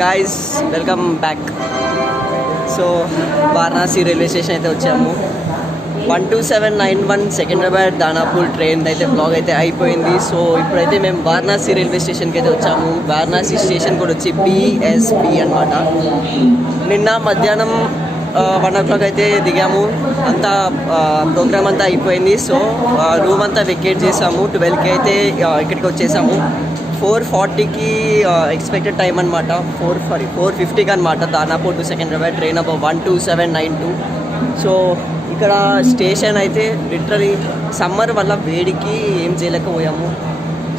Guys welcome back. So Varanasi railway station అయితే వచ్చాము. 12791 సికింద్రాబాద్ దానాపూర్ ట్రైన్ అయితే బ్లాగ్ అయితే అయిపోయింది. సో ఇప్పుడైతే మేము వారణాసి రైల్వే స్టేషన్కి అయితే వచ్చాము. వారణాసి స్టేషన్ కూడా వచ్చి BSP అనమాట. నిన్న మధ్యాహ్నం 1 o'clock అయితే దిగాము. అంతా ప్రోగ్రామ్ అంతా అయిపోయింది. సో రూమ్ అంతా వెకేట్ చేసాము. 12కి అయితే ఇక్కడికి వచ్చేసాము. 4:40కి ఎక్స్పెక్టెడ్ టైం అనమాట. 4:50కి అనమాట దానాపూర్ టు సికింద్రాబాద్ ట్రైన్ నెంబర్ 12792. సో ఇక్కడ స్టేషన్ అయితే లిటరలీ సమ్మర్ వల్ల వేడికి ఏం చేయలేకపోయాము.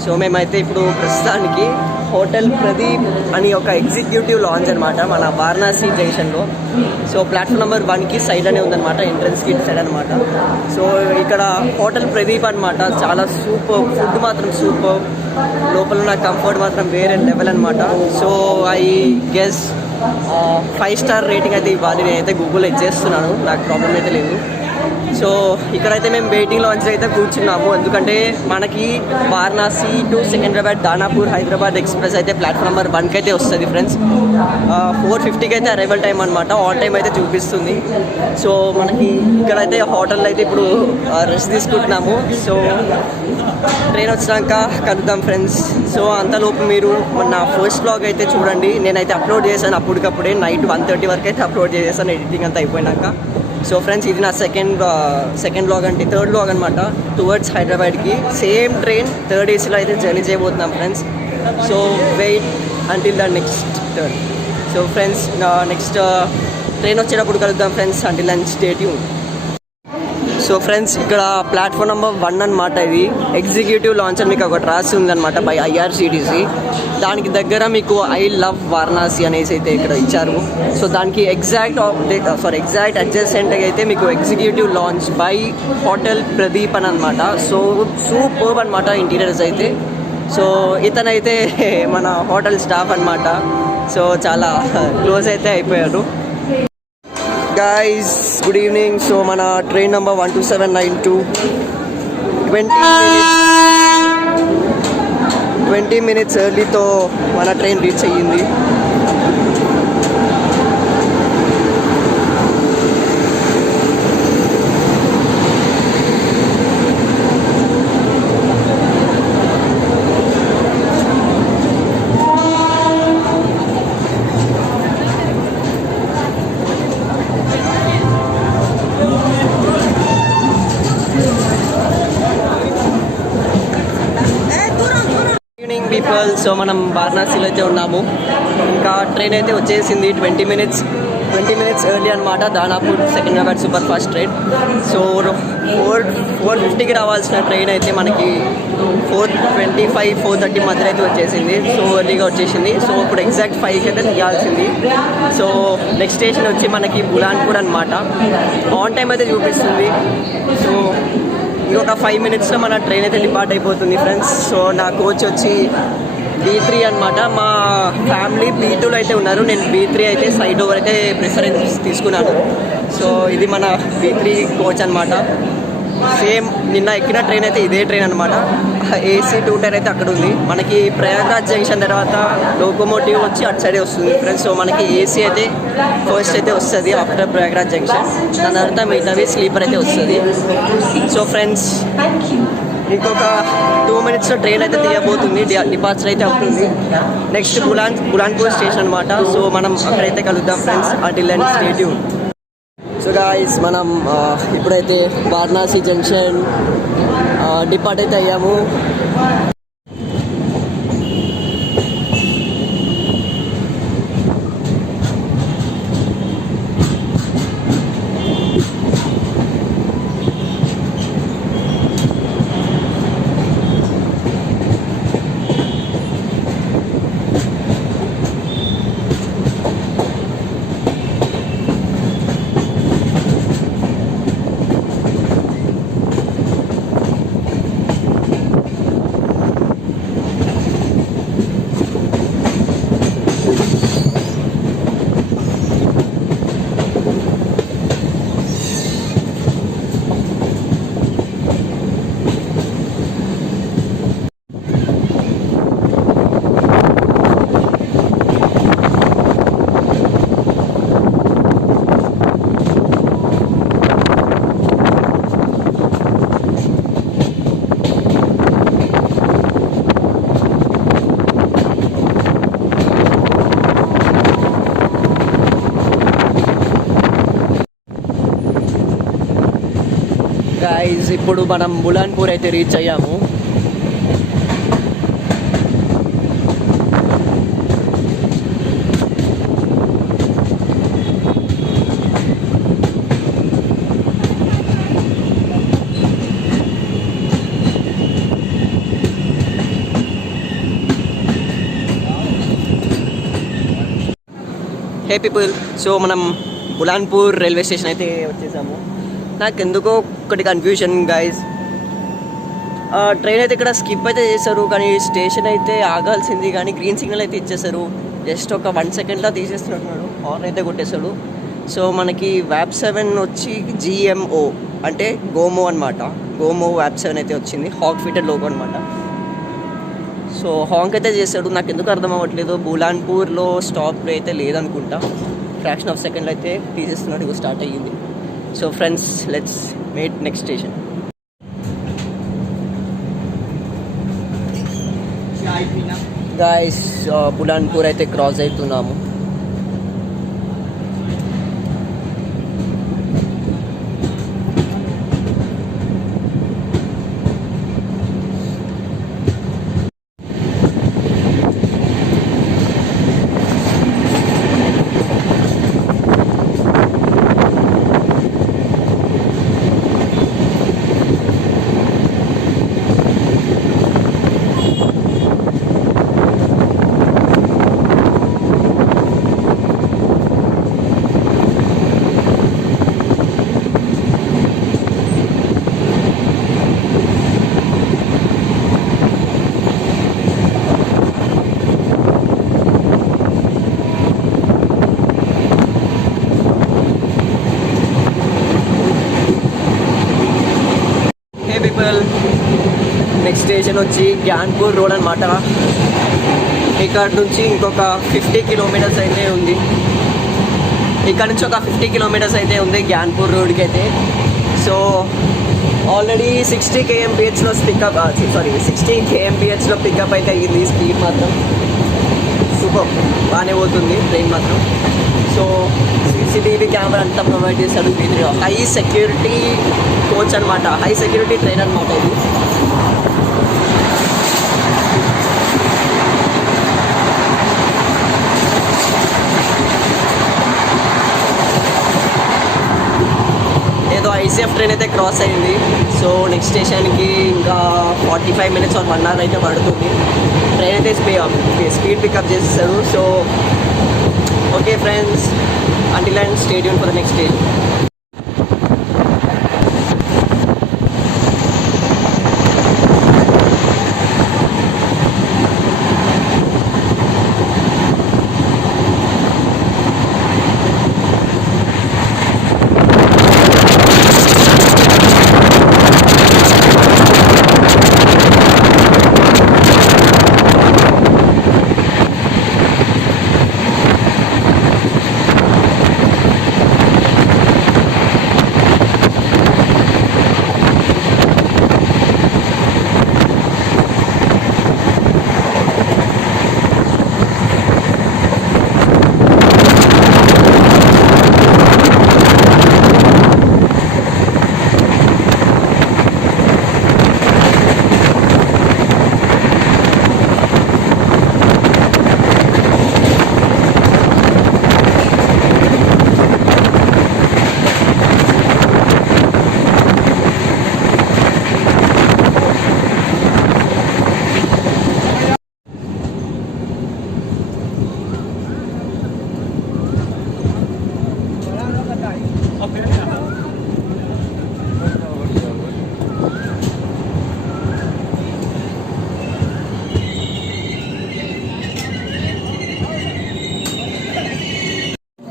సో మేమైతే ఇప్పుడు ప్రస్తుతానికి హోటల్ ప్రదీప్ అని ఒక ఎగ్జిక్యూటివ్ లాంజ్ అనమాట మన వారణాసి జంక్షన్లో. సో ప్లాట్ఫామ్ నెంబర్ 1కి సైడ్లోనే ఉందన్నమాట, ఎంట్రన్స్కి సైడ్ అనమాట. సో ఇక్కడ హోటల్ ప్రదీప్ అనమాట. చాలా సూపర్ ఫుడ్, మాత్రం సూపర్. లోపల ఉన్న కంఫర్ట్ మాత్రం వేరే లెవెల్ అనమాట. So I guess 5 star rating అయితే ఇవ్వాలి. నేనైతే గూగుల్ ఇచ్చేస్తున్నాను, నాకు ప్రాబ్లం అయితే లేదు. సో ఇక్కడైతే మేము వెయిటింగ్ లాంచ్లో అయితే కూర్చున్నాము. ఎందుకంటే మనకి వారణాసి టు సికింద్రాబాద్ దానాపూర్ హైదరాబాద్ ఎక్స్ప్రెస్ అయితే ప్లాట్ఫామ్ నెంబర్ 1కి అయితే వస్తుంది ఫ్రెండ్స్. 4:50కి అయితే అరైవల్ టైం అనమాట. ఆన్ టైం అయితే చూపిస్తుంది. సో మనకి ఇక్కడైతే హోటల్లో అయితే ఇప్పుడు రెస్ట్ తీసుకుంటున్నాము. సో ట్రైన్ వచ్చినాక కలుద్దాం ఫ్రెండ్స్. సో అంతలోపు మీరు నా ఫస్ట్ బ్లాగ్ అయితే చూడండి. నేనైతే అప్లోడ్ చేశాను అప్పటికప్పుడే, నైట్ 1:30 వరకు అయితే అప్లోడ్ చేసేసాను, ఎడిటింగ్ అంతా అయిపోయినాక. సో ఫ్రెండ్స్ ఇది నా సెకండ్ బ్లాగ్ అంటే థర్డ్ బ్లాగ్ అనమాట. టువర్డ్స్ హైదరాబాద్కి సేమ్ ట్రైన్ 3rd ACలో అయితే జర్నీ చేయబోతున్నాం friends. So wait until the next turn. So friends next train వచ్చేటప్పుడు కలుద్దాం friends. Until then stay tune. So friends ఇక్కడ ప్లాట్ఫామ్ నెంబర్ 1 అనమాట. ఇది ఎగ్జిక్యూటివ్ లాంచ్ అని మీకు ఒకటి రాసి ఉందన్నమాట బై IRCTC. దానికి దగ్గర మీకు ఐ లవ్ వారణాసి అనేసి అయితే ఇక్కడ ఇచ్చారు. సో దానికి ఎగ్జాక్ట్ అడ్జసెంట్గా అయితే మీకు executive launch by hotel Pradeep అని అనమాట. సో సూపర్బ్ అనమాట ఇంటీరియర్స్ అయితే. సో ఇతనైతే మన హోటల్ స్టాఫ్ అనమాట. సో చాలా క్లోజ్ అయితే అయిపోయారు. Guys good evening. సో మన ట్రైన్ నెంబర్ 12792 20 minutes ఎర్లీతో మన ట్రైన్ రీచ్ అయ్యింది. పీపుల్, సో మనం వారణాసిలో అయితే ఉన్నాము. ఇంకా ట్రైన్ అయితే వచ్చేసింది. 20 minutes ఎర్లీ అనమాట. Danapur Secunderabad super fast train. So 4:50కి రావాల్సిన ట్రైన్ అయితే మనకి 4:25, 4:30 మధ్య అయితే వచ్చేసింది. సో ఎర్లీగా వచ్చేసింది. సో ఇప్పుడు ఎగ్జాక్ట్ 5కి అయితే తీయాల్సింది. సో నెక్స్ట్ స్టేషన్ వచ్చి మనకి బులాన్పూర్ అనమాట. ఆన్ టైం అయితే చూపిస్తుంది. సో ఇంకొక 5 minutesలో మన ట్రైన్ అయితే డిపార్ట్ అయిపోతుంది ఫ్రెండ్స్. సో నా కోచ్ వచ్చి B3 అనమాట. మా ఫ్యామిలీ B2లో అయితే ఉన్నారు. నేను B3 అయితే సైడ్ ఓవర్ అయితే ప్రిఫరెన్స్ తీసుకున్నాను. సో ఇది మన B3 కోచ్ అనమాట. సేమ్ నిన్న ఎక్కిన ట్రైన్ అయితే ఇదే ట్రైన్ అనమాట. AC 2 టైర్ అయితే అక్కడ ఉంది. మనకి ప్రయాగ్రాజ్ జంక్షన్ తర్వాత లోకోమోటివ్ వచ్చి అటు సైడే వస్తుంది ఫ్రెండ్స్. సో మనకి AC అయితే ఫస్ట్ అయితే వస్తుంది ఆఫ్టర్ ప్రయాగ్రాజ్ జంక్షన్. దాని తర్వాత మిగతావి స్లీపర్ అయితే వస్తుంది. సో ఫ్రెండ్స్ ఇంకొక 2 minutesలో ట్రైన్ అయితే తీయబోతుంది. డిపార్చర్ అయితే అవుతుంది. నెక్స్ట్ బులాన్పూర్ స్టేషన్ అనమాట. సో మనం అక్కడైతే కలుద్దాం friends. Until then stay tune. So guys మనం ఇప్పుడైతే వారణాసి జంక్షన్ డిపార్ట్ అయితే అయ్యాము. గాయస్ ఇప్పుడు మనం బులాన్పూర్ అయితే రీచ్ అయ్యాము. హే పీపుల్, సో మనం బులాన్పూర్ రైల్వే స్టేషన్ అయితే వచ్చేసాము. నాకు ఎందుకో ఒకటి కన్ఫ్యూజన్ గైస్, ట్రైన్ అయితే ఇక్కడ స్కిప్ అయితే చేశారు కానీ స్టేషన్ అయితే ఆగాల్సింది, కానీ గ్రీన్ సిగ్నల్ అయితే ఇచ్చేసారు. జస్ట్ ఒక 1 సెకండ్లో తీసేస్తున్నాడు, హార్న్ అయితే కొట్టేశాడు. సో మనకి వ్యాప్ 7 వచ్చి GMO అంటే గోమో అనమాట. గోమో వ్యాప్ 7 అయితే వచ్చింది, హాక్ ఫిటెడ్ లోగో అనమాట. సో హాంక్ అయితే చేశాడు, నాకు ఎందుకు అర్థం అవ్వట్లేదు. బులాన్పూర్లో స్టాప్ అయితే లేదనుకుంటా, ఫ్రాక్షన్ ఆఫ్ సెకండ్లో అయితే తీసేస్తున్నట్టు స్టార్ట్ అయ్యింది. So friends, let's meet next station. Guys Bulanpur అయితే క్రాస్ అవుతున్నాము. నెక్స్ట్ స్టేషన్ వచ్చి గ్యాన్పూర్ రోడ్ అనమాట. ఇక్కడ నుంచి ఇంకొక 50 కిలోమీటర్స్ అయితే ఉంది. ఇక్కడ నుంచి ఒక 50 కిలోమీటర్స్ అయితే ఉంది గ్యాన్పూర్ రోడ్కి అయితే. So already 60 kmph pickup 60 kmph pickup అయితే అయ్యింది. స్పీడ్ మాత్రం సూపర్, బాగానే పోతుంది ట్రైన్ మాత్రం. సో CCTV కెమెరా అంతా ప్రొవైడ్ చేశాడు. హై సెక్యూరిటీ కోచ్ అనమాట, హై సెక్యూరిటీ ట్రైన్ అనమాట ఇది. ఏదో ICF ట్రైన్ అయితే క్రాస్ అయింది. సో నెక్స్ట్ స్టేషన్కి ఇంకా 45 minutes or 1 hour అయితే పడుతుంది. ట్రైన్ అయితే స్పీడ్ పికప్ చేసేసారు. So okay friends, until then stay tuned for the next stage.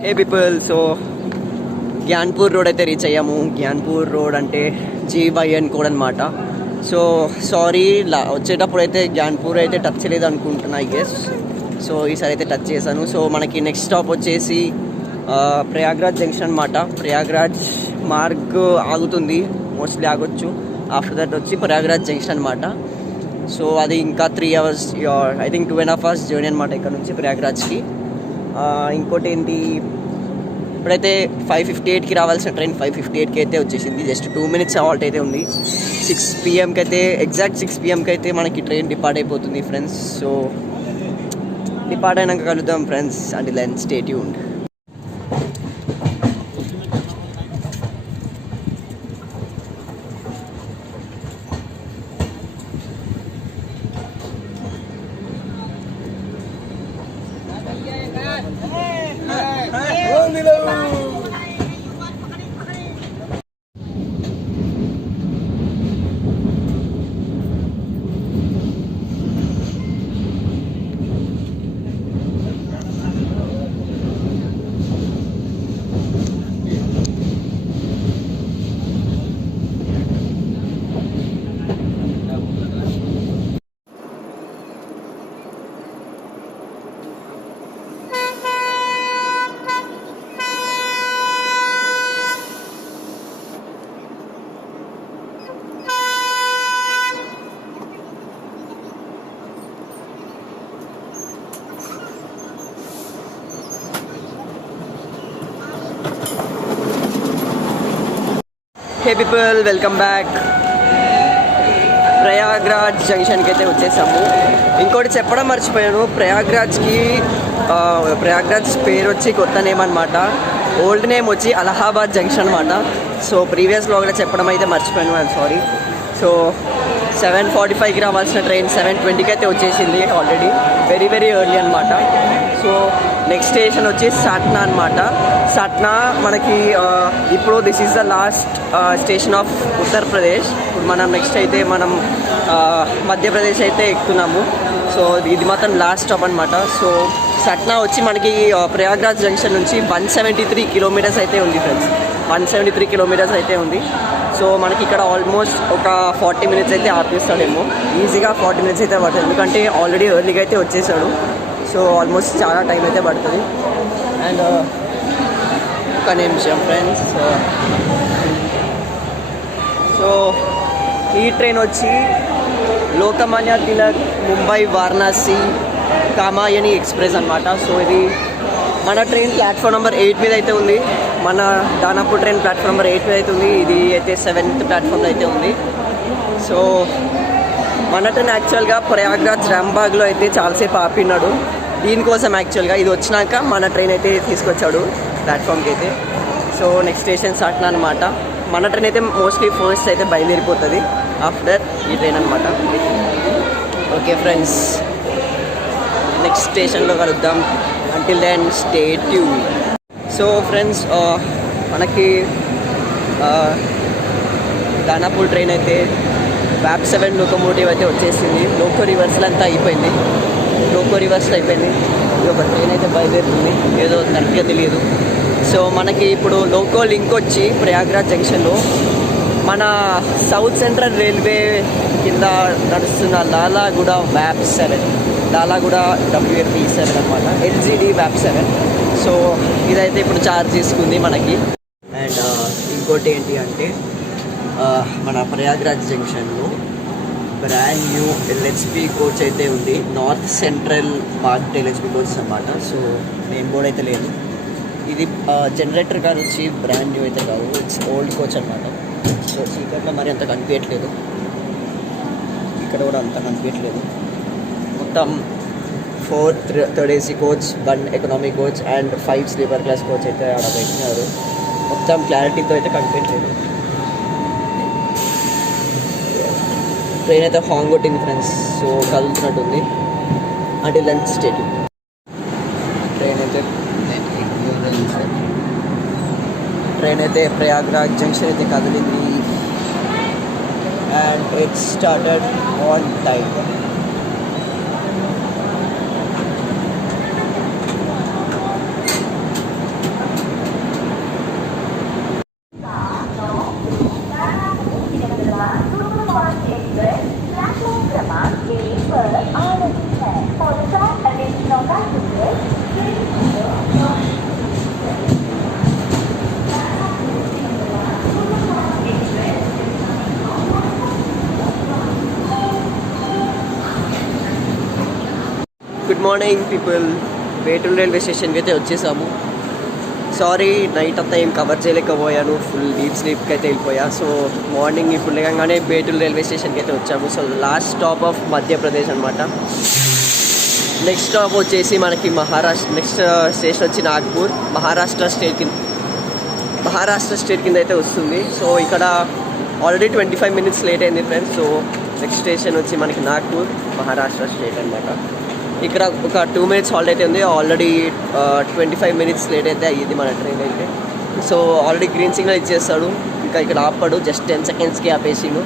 Hey people, so Gyanpur road అయితే రీచ్ అయ్యాము. గ్యాన్పూర్ రోడ్ అంటే GYN కోడ్ అనమాట. సో సారీ, వచ్చేటప్పుడు అయితే గ్యాన్పూర్ అయితే టచ్ చేయలేదు అనుకుంటున్నా, ఐ గెస్. సో ఈసారి అయితే టచ్ చేశాను. సో మనకి నెక్స్ట్ స్టాప్ వచ్చేసి ప్రయాగ్రాజ్ జంక్షన్ అనమాట. ప్రయాగ్రాజ్ మార్గ్ ఆగుతుంది, మోస్ట్లీ ఆగొచ్చు. ఆఫ్టర్ దట్ వచ్చి ప్రయాగ్రాజ్ జంక్షన్ అనమాట. సో అది ఇంకా 3 hours, I think 2.5 hours journey అనమాట ఇక్కడ నుంచి ప్రయాగ్రాజ్కి. ఇంకోటి ఏంటి, ఇప్పుడైతే 5:58కి రావాల్సిన ట్రైన్ 5:58కి అయితే వచ్చేసింది. జస్ట్ 2 minutes హాల్ట్ అయితే ఉంది. 6 PM అయితే ఎగ్జాక్ట్ 6 PM అయితే మనకి ట్రైన్ డిపార్ట్ అయిపోతుంది ఫ్రెండ్స్. సో డిపార్ట్ అయినాక కలుద్దాం friends. Until then stay tuned. Hey people, welcome back. Prayagraj జంక్షన్కి అయితే వచ్చేసాము. ఇంకోటి చెప్పడం మర్చిపోయాను, ప్రయాగ్రాజ్ పేరు వచ్చి కొత్త నేమ్ అనమాట. ఓల్డ్ నేమ్ వచ్చి అలహాబాద్ జంక్షన్ అనమాట. సో ప్రీవియస్లో కూడా చెప్పడం అయితే మర్చిపోయాను, ఐఎమ్ సారీ. సో 7:45కి రావాల్సిన ట్రైన్ 7:20కి అయితే వచ్చేసింది ఆల్రెడీ. వెరీ వెరీ ఎర్లీ అనమాట. సో నెక్స్ట్ స్టేషన్ వచ్చి సట్నా అనమాట. సట్నా మనకి ఇప్పుడు this is the last station of Uttar Pradesh. ఇప్పుడు మనం నెక్స్ట్ అయితే మనం మధ్యప్రదేశ్ అయితే ఎక్కుతున్నాము. సో ఇది మాత్రం లాస్ట్ స్టాప్ అనమాట. సో సట్నా వచ్చి మనకి ప్రయాగ్రాజ్ జంక్షన్ నుంచి 173 kilometers అయితే ఉంది ఫ్రెండ్స్. 173 kilometers అయితే ఉంది. సో మనకి ఇక్కడ ఆల్మోస్ట్ ఒక 40 minutes అయితే ఆపిస్తాడేమో. ఈజీగా 40 minutes అయితే పడుతుంది, ఎందుకంటే ఆల్రెడీ ఎర్లీగా అయితే వచ్చేసాడు. సో ఆల్మోస్ట్ చాలా టైం అయితే పడుతుంది. అండ్ ఒక నిమిషం ఫ్రెండ్స్. సో ఈ ట్రైన్ వచ్చి లోకమాన్య తిలక్ ముంబై వారణాసి కామాయని ఎక్స్ప్రెస్ అనమాట. సో ఇది మన ట్రైన్ ప్లాట్ఫామ్ నెంబర్ 8 మీద అయితే ఉంది. మన దానాపూర్ ట్రైన్ ప్లాట్ఫామ్ నెంబర్ 8 మీద అయితే ఉంది. ఇది అయితే 7th ప్లాట్ఫామ్లో అయితే ఉంది. సో మన ట్రైన్ యాక్చువల్గా ప్రయాగ్రాజ్ రాంబాగ్లో అయితే చాలాసేపు ఆపినాడు. దీనికోసం యాక్చువల్గా ఇది వచ్చినాక మన ట్రైన్ అయితే తీసుకొచ్చాడు ప్లాట్ఫామ్కి అయితే. సో నెక్స్ట్ స్టేషన్ సట్నా అనమాట. మన ట్రైన్ అయితే మోస్ట్లీ ఫస్ట్ అయితే బయలుదేరిపోతుంది ఆఫ్టర్ ఈ ట్రైన్ అనమాట. ఓకే ఫ్రెండ్స్, నెక్స్ట్ స్టేషన్లో కలుద్దాం. Until then stay tuned. So friends, మనకి దానాపూర్ ట్రైన్ అయితే వ్యాప్ 7 లోకోమోటివ్ అయితే వచ్చేసింది. లోకో రివర్సల్ అంతా అయిపోయింది. ఇది ఒక ట్రైన్ అయితే బయలుదేరుతుంది, ఏదో కరెక్ట్గా తెలియదు. సో మనకి ఇప్పుడు లోకో లింక్ వచ్చి ప్రయాగ్రాజ్ జంక్షన్లో మన సౌత్ సెంట్రల్ రైల్వే కింద నడుస్తున్న లాలాగూడ వ్యాప్ 7, లాలాగూడ WFE7 అనమాట, LGD వ్యాప్ 7. సో ఇదైతే ఇప్పుడు ఛార్జ్ తీసుకుంది మనకి. అండ్ ఇంకోటి ఏంటి అంటే మన ప్రయాగ్రాజ్ జంక్షన్లో బ్రాండ్ న్యూ LHP కోచ్ అయితే ఉంది. North central park LHP coach అనమాట. సో నేమ్ బోర్డ్ అయితే లేదు. ఇది జనరేటర్ గారు వచ్చి బ్రాండ్ న్యూ అయితే కాదు, ఇట్స్ ఓల్డ్ కోచ్ అనమాట. సో చీకట్లో మరి అంత కనిపించట్లేదు, ఇక్కడ కూడా అంత కనిపించట్లేదు. మొత్తం 4 third AC coach, 1 economic coach and 5 sleeper class coach అయితే ఆడ పెట్టినారు. మొత్తం క్లారిటీతో అయితే కనిపించలేదు. ట్రైన్ అయితే హాంగ్ కొట్టింది ఫ్రెండ్స్. సో కదులుతున్నట్టుంది. అంటే లంచ్ స్టేట్ ట్రైన్ అయితే ప్రయాగ్రాజ్ జంక్షన్ అయితే కదిలింది. And it started on time. Good morning people, Veturu railway స్టేషన్కి అయితే వచ్చేసాము. సారీ నైట్ అంతా ఏం కవర్ చేయలేకపోయాను, ఫుల్ డీప్ స్లీప్కి అయితే వెళ్ళిపోయా. సో మార్నింగ్ ఇప్పుడు లేకంగానే బేతుల్ రైల్వే స్టేషన్కి అయితే వచ్చాము. So last stop of Madhya Pradesh అనమాట. నెక్స్ట్ స్టాప్ వచ్చేసి మనకి నెక్స్ట్ స్టేషన్ వచ్చి నాగ్పూర్, మహారాష్ట్ర స్టేట్ కింద అయితే వస్తుంది. సో ఇక్కడ ఆల్రెడీ 25 minutes లేట్ అయింది ఫ్రెండ్స్. సో నెక్స్ట్ స్టేషన్ వచ్చి మనకి నాగ్పూర్, మహారాష్ట్ర స్టేట్ అనమాట. ఇక్కడ ఒక 2 minutes హాల్ట్ అయితే ఉంది. ఆల్రెడీ 25 minutes లేట్ అయితే అయ్యింది మన ట్రైన్ అయితే. సో ఆల్రెడీ గ్రీన్ సిగ్నల్ ఇచ్చేస్తాడు, ఇంకా ఇక్కడ ఆపాడు, జస్ట్ 10 secondsకి ఆపేసిండు.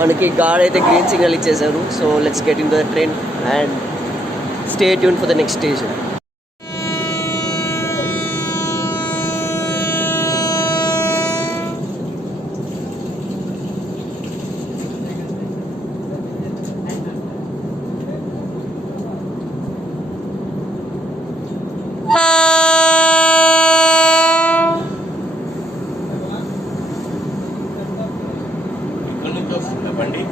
మనకి గార్డ్ అయితే గ్రీన్ సిగ్నల్ ఇచ్చేసారు. So let's get in to the train and stay tune for the next station. బండి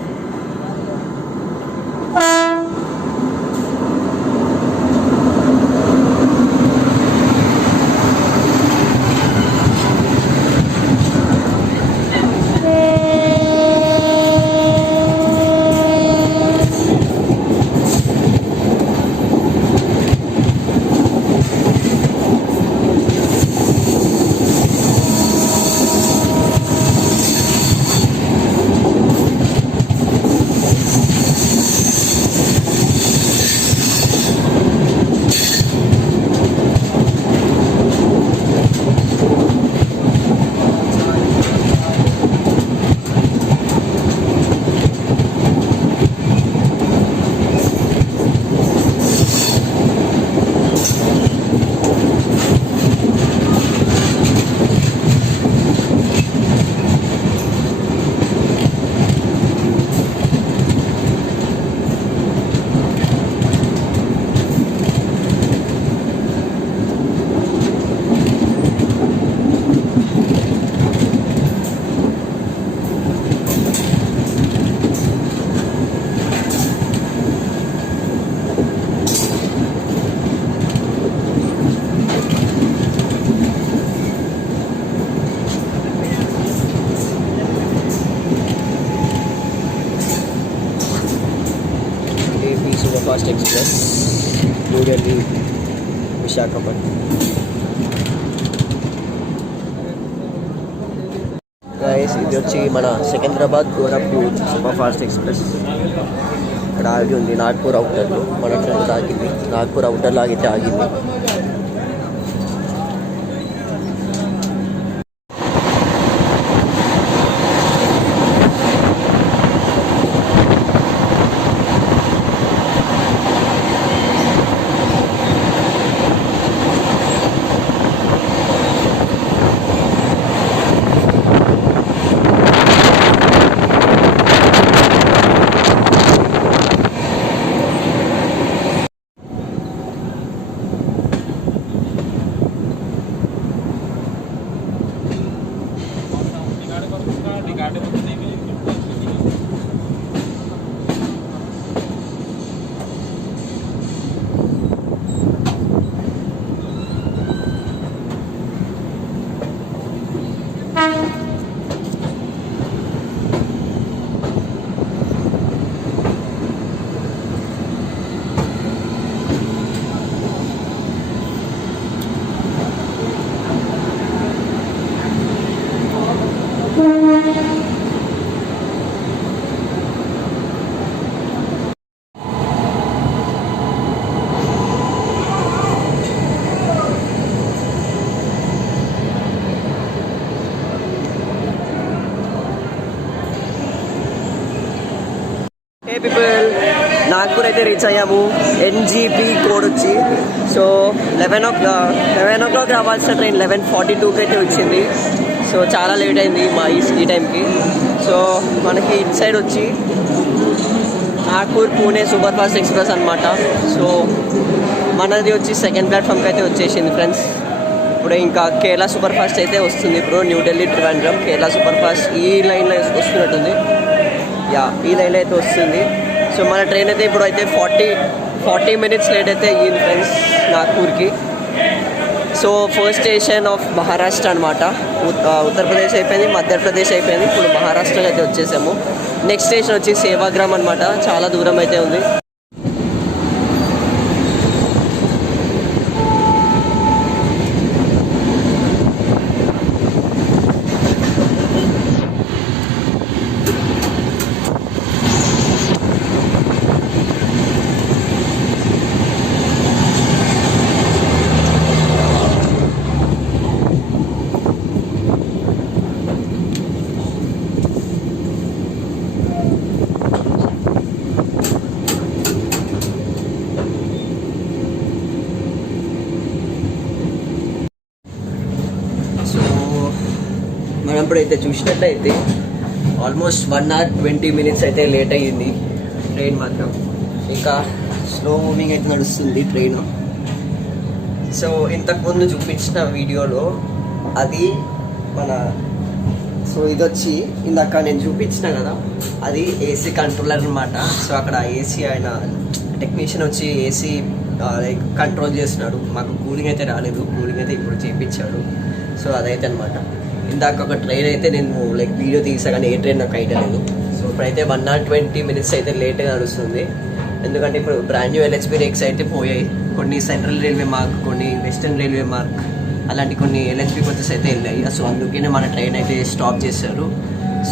fast express new Delhi Visakhapatnam. Guys ఇది వచ్చి మన Secunderabad Gorakhpur super fast express. ఇక్కడ ఆగి ఉంది నాగ్పూర్ అవుటర్లో. మన ట్రైన్ ఆగింది నాగ్పూర్ అవుటర్లో ఆగితే ఆగింది. హే పీపుల్, నాగ్పూర్ అయితే రీచ్ అయ్యాము. ఎన్జీపీ కోడ్ వచ్చి సో 11 o'clock రావాల్సిన ట్రైన్ 11:42కి అయితే వచ్చింది. సో చాలా లేట్ అయింది మా ఈ టైంకి. సో మనకి ఇటు సైడ్ వచ్చి నాగ్పూర్ పూణే సూపర్ ఫాస్ట్ ఎక్స్ప్రెస్ అనమాట. సో మనది వచ్చి సెకండ్ ప్లాట్ఫామ్కి అయితే వచ్చేసింది ఫ్రెండ్స్. ఇప్పుడు ఇంకా కేరళ సూపర్ ఫాస్ట్ అయితే వస్తుంది. ఇప్పుడు న్యూ ఢిల్లీ ట్రివాండ్రం కేరళ సూపర్ ఫాస్ట్ ఈ లైన్లో వస్తున్నట్టుంది. ఈ లైన్లో అయితే వస్తుంది. సో మన ట్రైన్ అయితే ఇప్పుడు అయితే 40 minutes లేట్ అయితే అయ్యింది ఫ్రెండ్స్ నాగ్పూర్కి. So first station of Maharashtra అనమాట. ఉత్తరప్రదేశ్ అయిపోయింది, మధ్యప్రదేశ్ అయిపోయింది, ఇప్పుడు మహారాష్ట్రకి అయితే వచ్చేసాము. నెక్స్ట్ స్టేషన్ వచ్చి సేవాగ్రామ్ అనమాట. చాలా దూరం అయితే ఉంది. మనం ఇప్పుడైతే చూసినట్లయితే ఆల్మోస్ట్ 1 hour 20 minutes అయితే లేట్ అయ్యింది. ట్రైన్ మాత్రం ఇంకా స్లో మూవింగ్ అయితే నడుస్తుంది ట్రైన్. సో ఇంతకుముందు చూపించిన వీడియోలో అది మన ఇది వచ్చి ఇందాక నేను చూపించిన కదా, అది ఏసీ కంట్రోలర్ అనమాట. సో అక్కడ ఏసీ ఆయన టెక్నీషియన్ వచ్చి ఏసీ లైక్ కంట్రోల్ చేస్తున్నాడు. మాకు కూలింగ్ అయితే రాలేదు, కూలింగ్ అయితే ఇప్పుడు చేయించాడు. సో అదైతే అనమాట. ఇందాక ఒక ట్రైన్ అయితే నేను లైక్ వీడియో తీసా కానీ ఏ ట్రైన్ నాకు ఐడియా లేదు. సో ఇప్పుడైతే 1 hour 20 minutes అయితే లేట్గా నడుస్తుంది. ఎందుకంటే ఇప్పుడు బ్రాండ్ న్యూ LHB రేక్స్ అయితే పోయాయి. కొన్ని సెంట్రల్ రైల్వే మార్క్, కొన్ని వెస్టర్న్ రైల్వే మార్క్, అలాంటి కొన్ని LHB కోచెస్ అయితే వెళ్ళాయి. సో అందుకనే మన ట్రైన్ అయితే స్టాప్ చేశారు.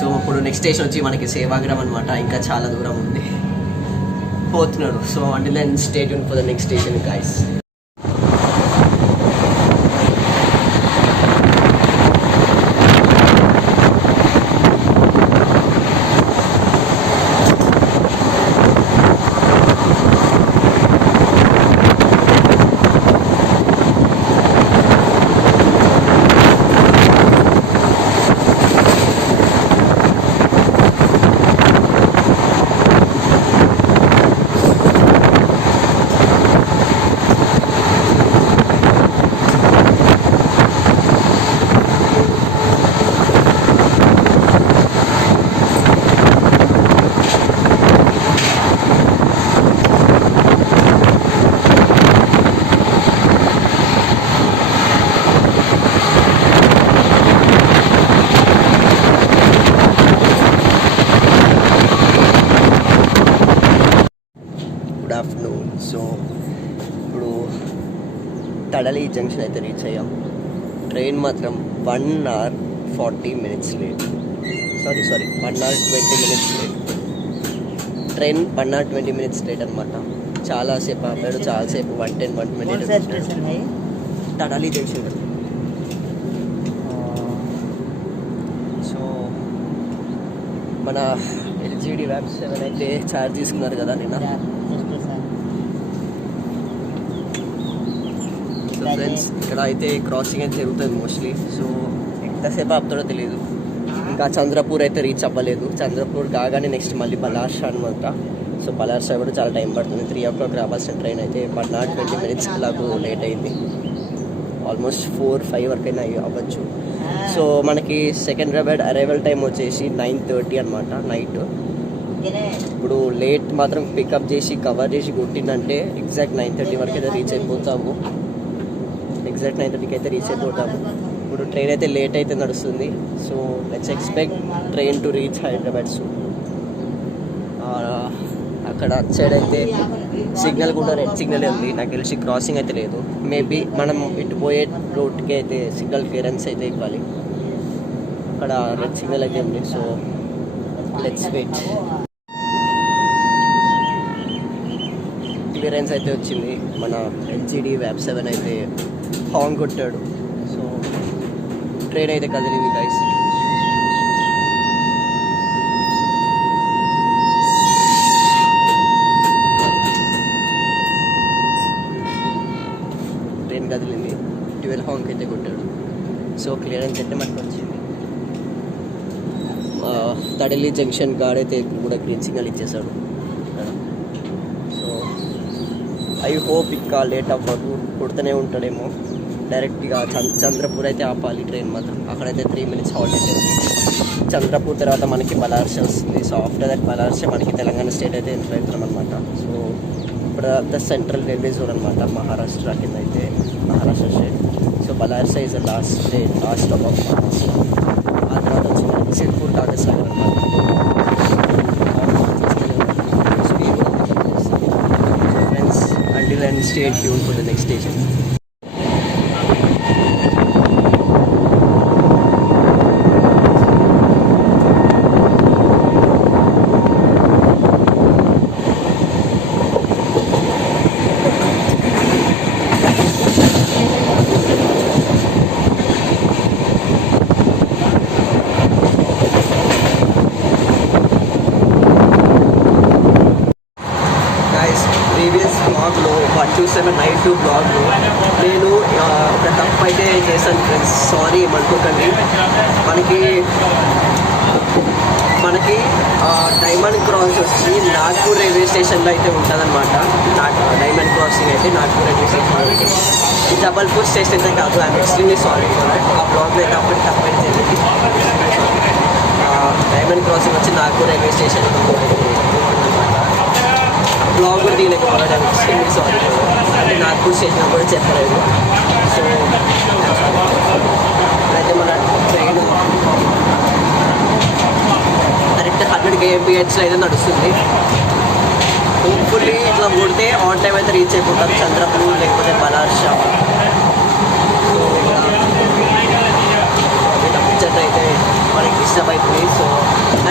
సో ఇప్పుడు నెక్స్ట్ స్టేషన్ వచ్చి మనకి సేవాగ్రామ్ అనమాట. ఇంకా చాలా దూరం ఉంది, పోతున్నాడు. So until then stay tune for the next station guys. Good afternoon. So ఇప్పుడు తడలి జంక్షన్ అయితే రీచ్ అయ్యాం. ట్రైన్ మాత్రం 1 hour 40 minutes late. Sorry 1 hour 20 minutes late. Train 1 hour 20 minutes late అనమాట. చాలాసేపు ఆపాడు, చాలాసేపు 110-120 తడలి జంక్షన్. సో మన LGD వ్యాప్స్ 7 అయితే ఛార్జ్ తీసుకున్నారు కదా నిన్న. సో ఫ్రెండ్స్ ఇక్కడ అయితే క్రాసింగ్ అయితే జరుగుతుంది మోస్ట్లీ. సో ఎంతసేపు ఆపుతాడో తెలియదు. ఇంకా చంద్రపూర్ అయితే రీచ్ అవ్వలేదు. చంద్రపూర్ కాగానే నెక్స్ట్ మళ్ళీ బలార్షా అనమాట. సో బలార్షా కూడా చాలా టైం పడుతుంది. 3 o'clock రావాల్సిన ట్రైన్ అయితే 1 hour 20 minutes లాగా లేట్ అయింది. ఆల్మోస్ట్ 4-5 వరకు అయినా అవ్వచ్చు. సో మనకి సెకండ్రాబాద్ అరైవల్ టైం వచ్చేసి 9:30 అనమాట నైట్. ఇప్పుడు లేట్ మాత్రం పికప్ చేసి కవర్ చేసి కొట్టిందంటే ఎగ్జాక్ట్ 9:30 వరకు అయితే రీచ్ అయిపోతాము. ఎగ్జాక్ట్ 9:30కి అయితే రీచ్ అయిపోతాము. ఇప్పుడు ట్రైన్ అయితే లేట్ అయితే నడుస్తుంది. So let's expect train to reach Hyderabad సూన్. అక్కడ అటు సైడ్ అయితే సిగ్నల్ కూడా రెడ్ సిగ్నల్ ఉంది. నాకు తెలిసి క్రాసింగ్ అయితే లేదు. మేబీ మనం ఇటు పోయే రూట్కి అయితే సిగ్నల్ క్లియరెన్స్ అయితే ఇవ్వాలి. అక్కడ రెడ్ సిగ్నల్ అయితే ఉంది. So let's wait. క్లియరెన్స్ అయితే వచ్చింది. మన LGD వ్యాప్ 7 అయితే హాంగ్ కొట్టాడు. సో ట్రైన్ అయితే కదిలింది గైస్. ట్రైన్ కదిలింది. 12 హాంగ్ అయితే కొట్టాడు. సో క్లియరెన్స్ అయితే మనకు వచ్చింది. తడలి జంక్షన్ గార్డ్ అయితే కూడా గ్రీన్ సిగ్నల్ ఇచ్చేసాడు. సో ఐ హోప్ ఇంకా లేట్ అవ్వదు, కొడుతూనే ఉంటాడేమో. డైరెక్ట్గా చంద్రపూర్ అయితే ఆపాలి ట్రైన్ మాత్రం. అక్కడైతే 3 minutes హాల్ట్ అయితే ఉంది. చంద్రపూర్ తర్వాత మనకి బలార్షా వస్తుంది. సో ఆఫ్టర్ దట్ బలార్షా మనకి తెలంగాణ స్టేట్ అయితే ఎంటర్ అవుతున్నాం అనమాట. సో ఇప్పుడు ద సెంట్రల్ రైల్వే జోన్ అనమాట. మహారాష్ట్ర కింద అయితే Maharashtra state. Balharshah is the last stop of Maharashtra. ఆ తర్వాత వచ్చి మనకి సిర్పూర్ కాగజ్ నగర్ అనమాట. So friends, until then stay tuned for the next station. Previous బ్లాగ్లో 127 నైట్ 2 బ్లాగ్లో నేను ఒక తప్పు అయితే చేశాను ఫ్రెండ్స్, సారీ ఏమనుకోకండి. మనకి డైమండ్ క్రాస్ వచ్చి నాగ్పూర్ రైల్వే స్టేషన్లో అయితే ఉంటుందన్నమాట. డైమండ్ క్రాసింగ్ అయితే నాగ్పూర్ రైల్వే స్టేషన్లో ఉంటుంది. జబల్పూర్ స్టేషన్ అయితే కాదు. I'm extremely sorry for that. ఆ బ్లాగ్లో అయితే అప్పటికి తప్పైతే జరిగింది. డైమండ్ క్రాసింగ్ వచ్చి నాగ్పూర్ రైల్వే స్టేషన్లో ఉంటుందన్నమాట. బ్లాగ్ కూడా తీయలేకపోవడం ఎక్స్ట్రీమ్లీ సారీ. అంటే నాగ్పూర్ స్టేషన్ కూడా చెప్పలేదు. సో అయితే మన ట్రైన్ కరెక్ట్ 100 kmph అయితే నడుస్తుంది. హోప్ఫుల్లీ ఇట్లా కొడితే ఆన్ టైం అయితే రీచ్ అయిపోతాం చంద్రపూర్ లేకపోతే బలార్షా. సో ఇలా పిక్చర్ అయితే మనకి డిస్టర్బ్ అవుతుంది. So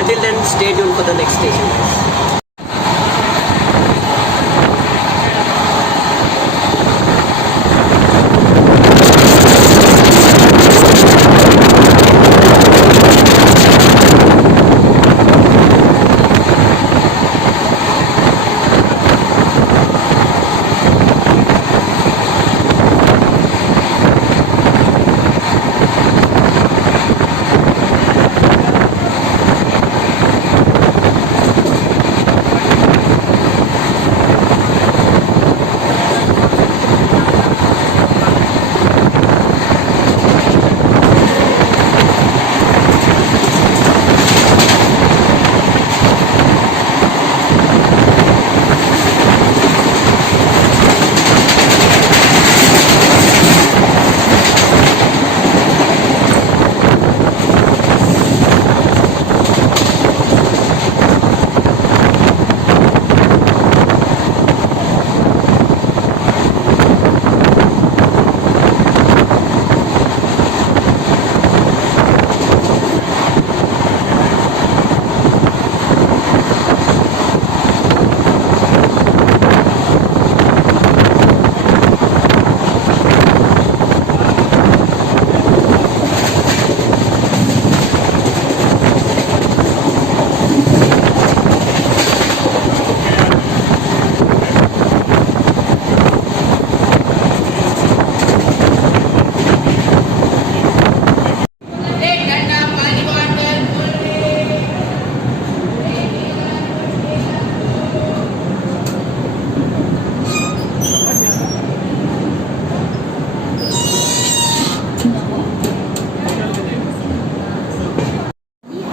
until then stay tune for the next station.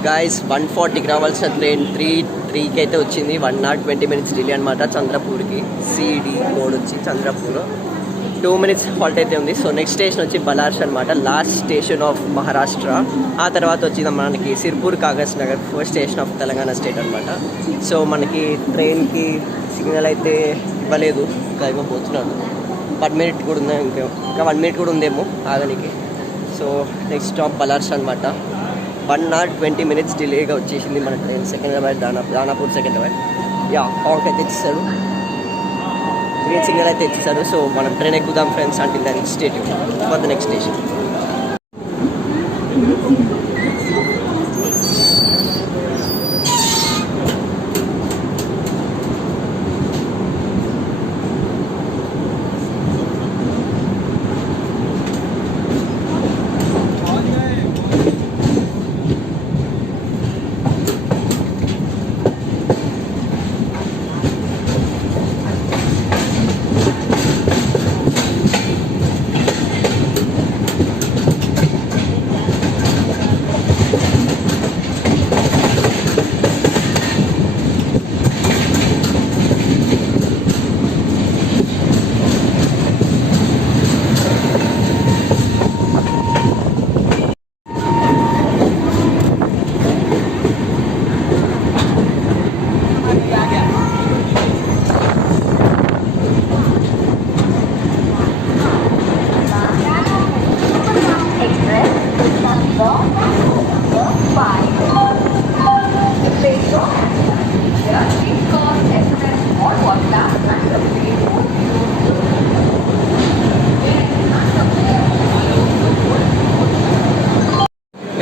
Guys 140కి రావాల్సిన ట్రైన్ 3:03కి అయితే వచ్చింది. 1 hour 20 minutes డిలే అనమాట చంద్రపూర్కి. సిడి కోడ్ వచ్చి చంద్రపూర్. 2 minutes ఫాల్ట్ అయితే ఉంది. సో నెక్స్ట్ స్టేషన్ వచ్చి బలార్ష్ అనమాట, లాస్ట్ స్టేషన్ ఆఫ్ మహారాష్ట్ర. ఆ తర్వాత వచ్చింది మనకి Sirpur Kagaz Nagar, first station of Telangana స్టేట్ అనమాట. సో మనకి ట్రైన్కి సిగ్నల్ అయితే ఇవ్వలేదు, ఇంకా ఇవ్వబోతున్నాడు. 1 minute కూడా ఉంది, ఇంకా 1 minute కూడా ఉందేమో ఆగనికి. సో నెక్స్ట్ స్టాప్ బలార్ష్ అనమాట. 1 hour 20 minutes డిలేగా వచ్చేసింది మన ట్రైన్. సికింద్రాబాద్ దానాపూర్ సికింద్రాబాద్. హాంక్ అయితే ఇచ్చేసారు, గ్రీన్ సిగ్నల్ అయితే ఇచ్చేసారు. సో మనం ట్రైన్ ఎక్కుదాం friends. Until then stay tune for the next station.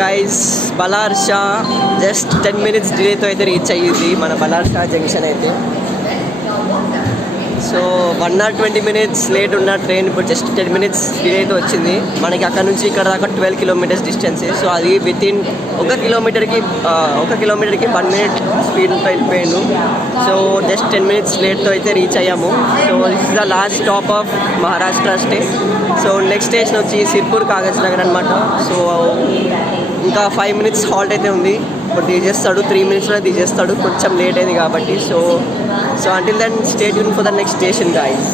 Guys Balharshah just 10 minutes డిలేతో అయితే రీచ్ అయ్యింది మన బలార్షా జంక్షన్ అయితే. సో 1 or 20 minutes లేట్ ఉన్న ట్రైన్ ఇప్పుడు జస్ట్ 10 minutes డిలేతో వచ్చింది. మనకి అక్కడ నుంచి ఇక్కడ దాకా 12 kilometers డిస్టెన్స్. సో అది వితిన్ 1 kilometerకి 1 minute స్పీడ్తో వెళ్ళిపోయాను. సో జస్ట్ 10 minutes లేట్తో అయితే రీచ్ అయ్యాము. So this is the last stop of Maharashtra stay. So next station వచ్చి సిర్పూర్ కాగజ్ నగర్ అనమాట. సో ఇంకా 5 minutes హాల్ట్ అయితే ఉంది. ఇప్పుడు తీసేస్తాడు, 3 minutesలో తీసేస్తాడు, కొంచెం లేట్ అయింది కాబట్టి. So until then stay tune for the next station guys.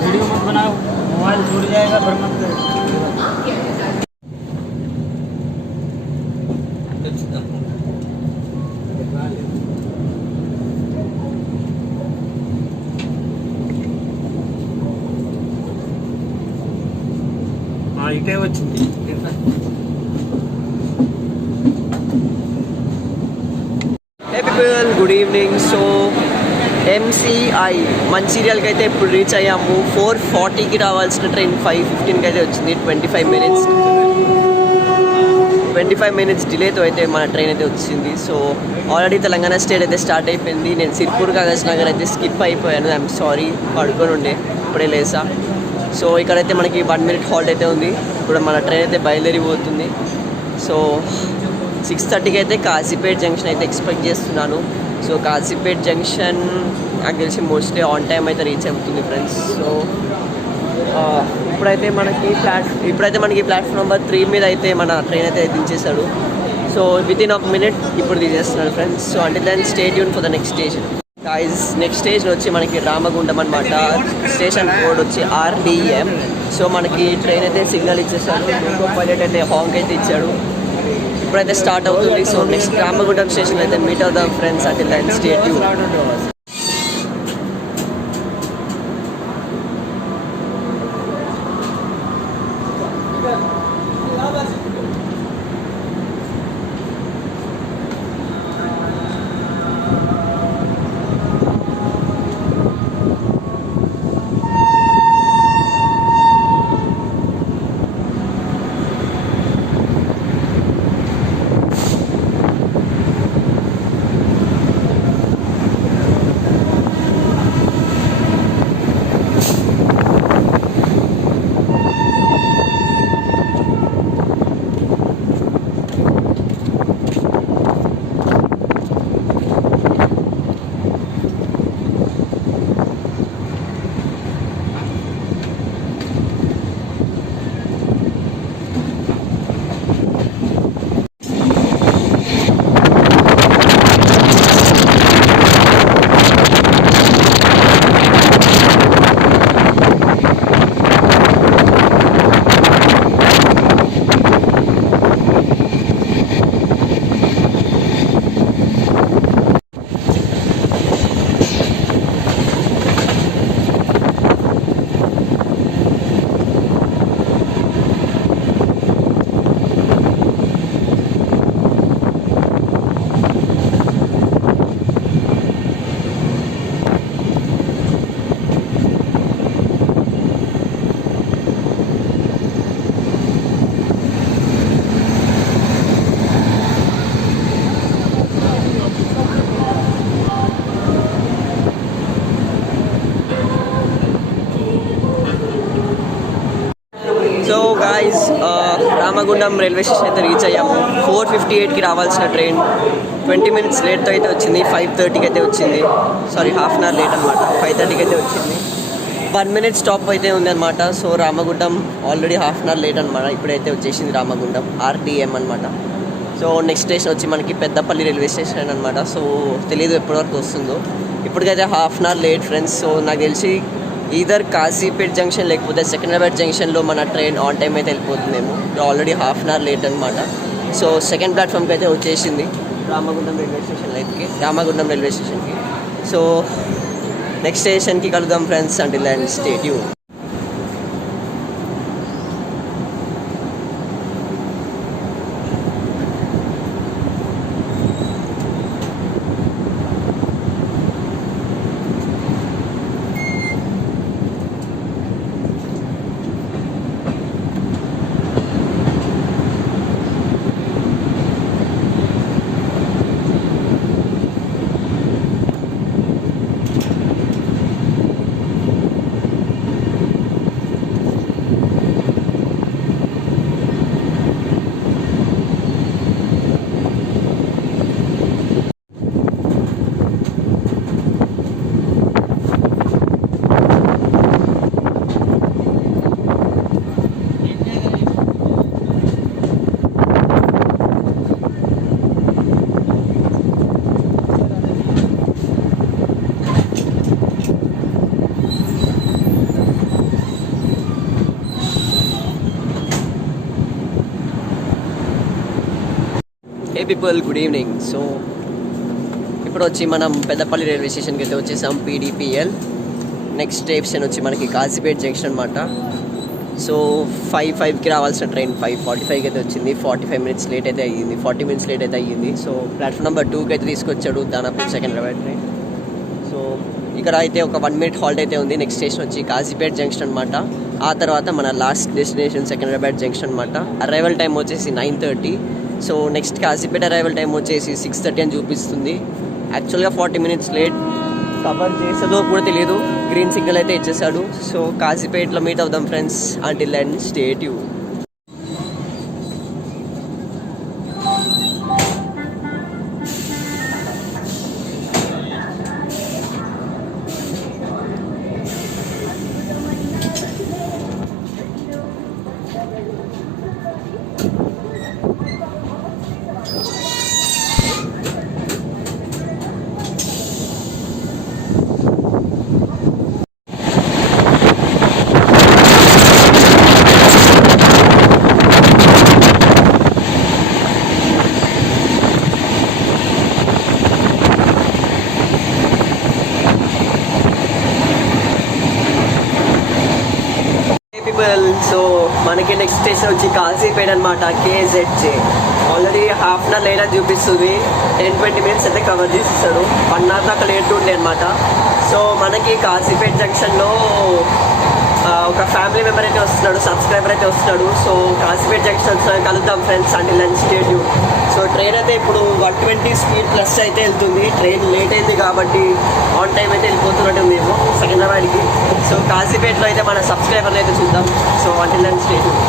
Video मत बनाओ, मोबाइल छूट जाएगा फिर मत करो. ఇటే వచ్చింది. Hey people, good evening. So MCI మంచిర్యాలకి అయితే ఇప్పుడు రీచ్ అయ్యాము. 4:40కి రావాల్సిన ట్రైన్ 5:15కి అయితే వచ్చింది. 25 minutes డిలేతో అయితే మన ట్రైన్ అయితే వచ్చింది. సో ఆల్రెడీ తెలంగాణ స్టేట్ అయితే స్టార్ట్ అయిపోయింది. నేను సిర్పూర్ కాగజ్ నగర్ అయితే స్కిప్ అయిపోయాను. ఐఎమ్ సారీ, పడుకొని ఉండే ఇప్పుడే లేసా. సో ఇక్కడైతే మనకి 1 minute హాల్ట్ అయితే ఉంది. ఇప్పుడు మన ట్రైన్ అయితే బయలుదేరిపోతుంది. సో 6:30కి అయితే కాజీపేట్ జంక్షన్ అయితే ఎక్స్పెక్ట్ చేస్తున్నాను. సో కాజీపేట్ జంక్షన్ నాకు తెలిసి మోస్ట్లీ ఆన్ టైం అయితే రీచ్ అవుతుంది ఫ్రెండ్స్. సో ఇప్పుడైతే మనకి ప్లాట్ఫామ్ నెంబర్ 3 మీద అయితే మన ట్రైన్ అయితే దించేశాడు. సో వితిన్ అ మినిట్ ఇప్పుడు తీసేస్తున్నాడు friends. So until then stay tune for the next station guys. Next station వచ్చి మనకి రామగుండం అనమాట. స్టేషన్ కోడ్ వచ్చి RDM. సో మనకి ట్రైన్ అయితే సిగ్నల్ ఇచ్చేసాడు. లోకో పైలట్ అయితే హాంక్ అయితే ఇచ్చాడు. ఇప్పుడైతే స్టార్ట్ అవుతుంది. సో నెక్స్ట్ రామగుండం స్టేషన్ అయితే మీట్ అవుదాం friends. Until then stay tune. So guys Ramagundam railway station అయితే రీచ్ అయ్యాము. 4:58కి రావాల్సిన ట్రైన్ 20 minutes లేట్తో అయితే వచ్చింది. 5:30కి అయితే వచ్చింది. Sorry, half an hour late అనమాట. 5:30కి అయితే వచ్చింది. 1 minute స్టాప్ అయితే ఉంది అనమాట. So Ramagundam already half an hour late అనమాట. ఇప్పుడైతే వచ్చేసింది రామగుండం ఆర్డిఎం అనమాట. సో నెక్స్ట్ స్టేషన్ వచ్చి మనకి పెద్దపల్లి రైల్వే స్టేషన్ అనమాట. సో తెలీదు ఎప్పటివరకు వస్తుందో. ఇప్పటికైతే half an hour late friends. So నాకు తెలిసి ఈధర్ కాశీపేట్ జంక్షన్ లేకపోతే సెకండ్రాబాద్ జంక్షన్లో మన ట్రైన్ ఆన్ టైం అయితే వెళ్ళిపోతుందేమో. Already half an hour late అనమాట. సో సెకండ్ ప్లాట్ఫామ్కి అయితే వచ్చేసింది రామగుండం రైల్వే స్టేషన్కి. సో నెక్స్ట్ స్టేషన్కి కలుద్దాం friends. Until then stay tune. Hey people, good evening. So ఇప్పుడు వచ్చి మనం పెద్దపల్లి రైల్వే స్టేషన్కి అయితే వచ్చేసాం, పీడిపిఎల్. నెక్స్ట్ స్టేషన్ వచ్చి మనకి కాశీపేట్ జంక్షన్ అనమాట. సో 5:05కి రావాల్సిన ట్రైన్ 5:45కి అయితే వచ్చింది. 45 minutes లేట్ అయితే అయ్యింది, 40 minutes లేట్ అయితే అయ్యింది. సో ప్లాట్ఫామ్ నెంబర్ 2కి అయితే తీసుకొచ్చాడు దానాపూర్ సెకండ్రాబాద్ ట్రైన్. సో ఇక్కడ అయితే ఒక 1 minute హాల్ట్ అయితే ఉంది. నెక్స్ట్ స్టేషన్ వచ్చి కాశీపేట్ జంక్షన్ అనమాట. ఆ తర్వాత మన లాస్ట్ డెస్టినేషన్ సెకండ్రాబాద్ జంక్షన్ అనమాట. అరైవల్ టైం వచ్చేసి 9:30. So next Kasipet arrival time వచ్చేసి 6:30 అని చూపిస్తుంది. యాక్చువల్గా 40 minutes లేట్. కవర్ చేసేదో కూడా తెలియదు. గ్రీన్ సిగ్నల్ అయితే ఇచ్చేసాడు. సో కాశీపేటలో మీట్ అవుదాం friends. Until then stay tune. So మనకి నెక్స్ట్ స్టేషన్ వచ్చి కాశీపేట అనమాట, K Z J. Already half an hour late అని చూపిస్తుంది. 10-20 minutes అయితే కవర్ చేసేస్తాడు. 1 hour దాకా లేట్ ఉండే అనమాట. సో మనకి కాశీపేట జంక్షన్లో ఒక ఫ్యామిలీ మెంబర్ అయితే వస్తున్నాడు, సబ్స్క్రైబర్ అయితే వస్తున్నాడు. సో కాశీపేట జంక్షన్ కలుద్దాం friends. Until then stay tune. So train అయితే ఇప్పుడు 120 speed ప్లస్ అయితే వెళ్తుంది. ట్రైన్ లేట్ అయింది కాబట్టి ఆన్ టైం అయితే వెళ్ళిపోతున్నట్టు మేము సెకండ్రాబాద్కి. సో కాశీపేటలో అయితే మన సబ్స్క్రైబర్లు అయితే చూద్దాం. So until then stay tune.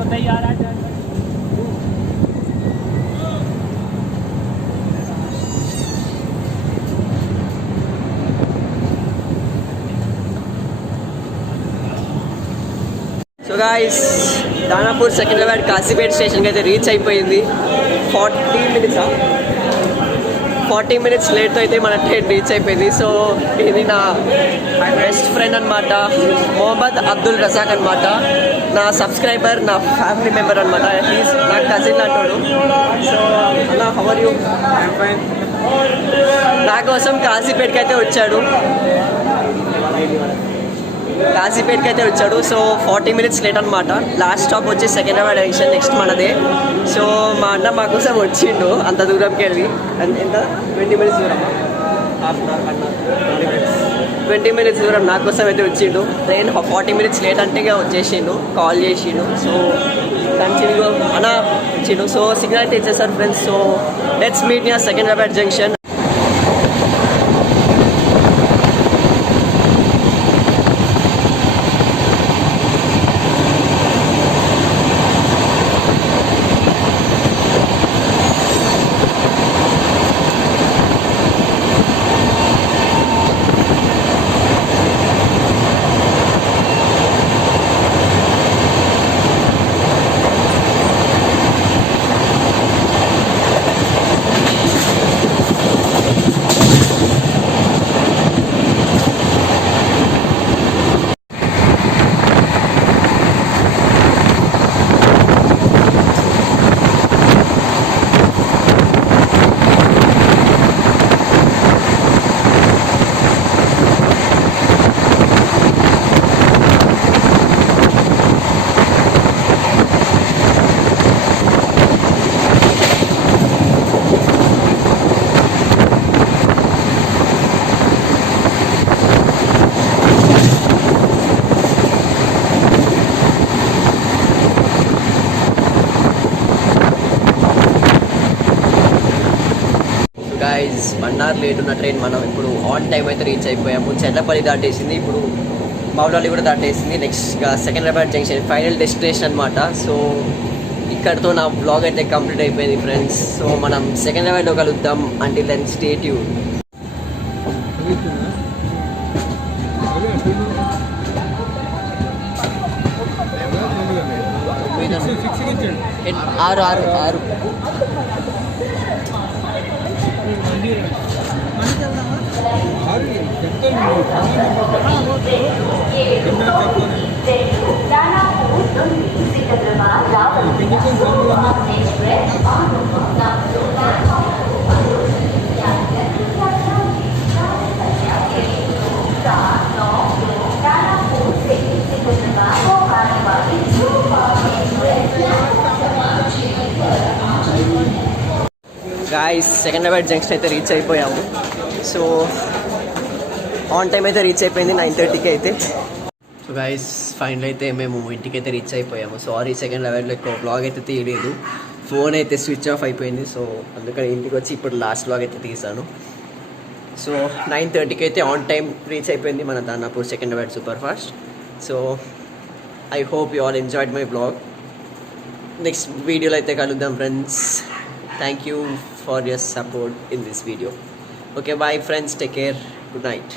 होता ही आ रहा है। సో గాయస్ దానాపూర్ సికింద్రాబాద్ కాశీపేట స్టేషన్కి అయితే రీచ్ అయిపోయింది. 40 మినిట్స్ లేట్తో అయితే మన ట్రైన్ రీచ్ అయిపోయింది. సో ఇది నా బెస్ట్ ఫ్రెండ్ అనమాట, మొహమ్మద్ అబ్దుల్ రజాక్ అనమాట. నా సబ్స్క్రైబర్, నా ఫ్యామిలీ మెంబర్ అనమాట. హీస్ నా కజిన్ అంటాడు. సో అన్న హౌ ఆర్ యూ? నా కోసం కాశీపేటకి అయితే వచ్చాడు. సో 40 మినిట్స్ లేట్ అనమాట. లాస్ట్ స్టాప్ వచ్చి సికింద్రాబాద్ జంక్షన్, నెక్స్ట్ మనదే. సో మా అన్న మా కోసం వచ్చిండు అంత దూరంకి వెళ్ళి. ఎంత 20 మినిట్స్ దూరం, హాఫ్ అన్ అవర్ కన్నా 20 మినిట్స్ దూరం నా కోసం అయితే వచ్చిండు. ట్రైన్ 40 మినిట్స్ లేట్ అంటే ఇక వచ్చేసిండు, కాల్ చేసిండు. సో కంటిన్యూ అన్న వచ్చిండు. సో సిగ్నల్ అయితే ఇచ్చేసారు friends. So let's meet near Secunderabad junction. Guys 1 hour late ఉన్న ట్రైన్ మనం ఇప్పుడు ఆన్ టైం అయితే రీచ్ అయిపోయాము. చెర్లపల్లి దాటేసింది, ఇప్పుడు మౌలాలి కూడా దాటేసింది. Next Secunderabad junction final destination అనమాట. సో ఇక్కడతో నా బ్లాగ్ అయితే కంప్లీట్ అయిపోయింది ఫ్రెండ్స్. సో మనం సికింద్రాబాద్లో కలుద్దాం. Until then stay tune. ఆరు ఆరు ఆరు గాయస్ సికింద్రాబాద్ జంక్షన్ అయితే రీచ్ అయిపోయాము. సో ఆన్ టైం అయితే రీచ్ అయిపోయింది 9:30కి అయితే. సో గాయస్ ఫైనల్ అయితే మేము ఇంటికి అయితే రీచ్ అయిపోయాము. సారీ సికింద్రాబాద్లో ఎక్కువ బ్లాగ్ అయితే తీయలేదు, ఫోన్ అయితే స్విచ్ ఆఫ్ అయిపోయింది. సో అందుకని ఇంటికి వచ్చి ఇప్పుడు లాస్ట్ బ్లాగ్ అయితే తీసాను. సో 9:30కి అయితే ఆన్ టైం రీచ్ అయిపోయింది మన దానాపూర్ Secunderabad super fast. So I hope you all enjoyed my blog. Next వీడియోలో అయితే కలుద్దాం friends. Thank you for your support in this video. Okay, bye friends, take care, good night.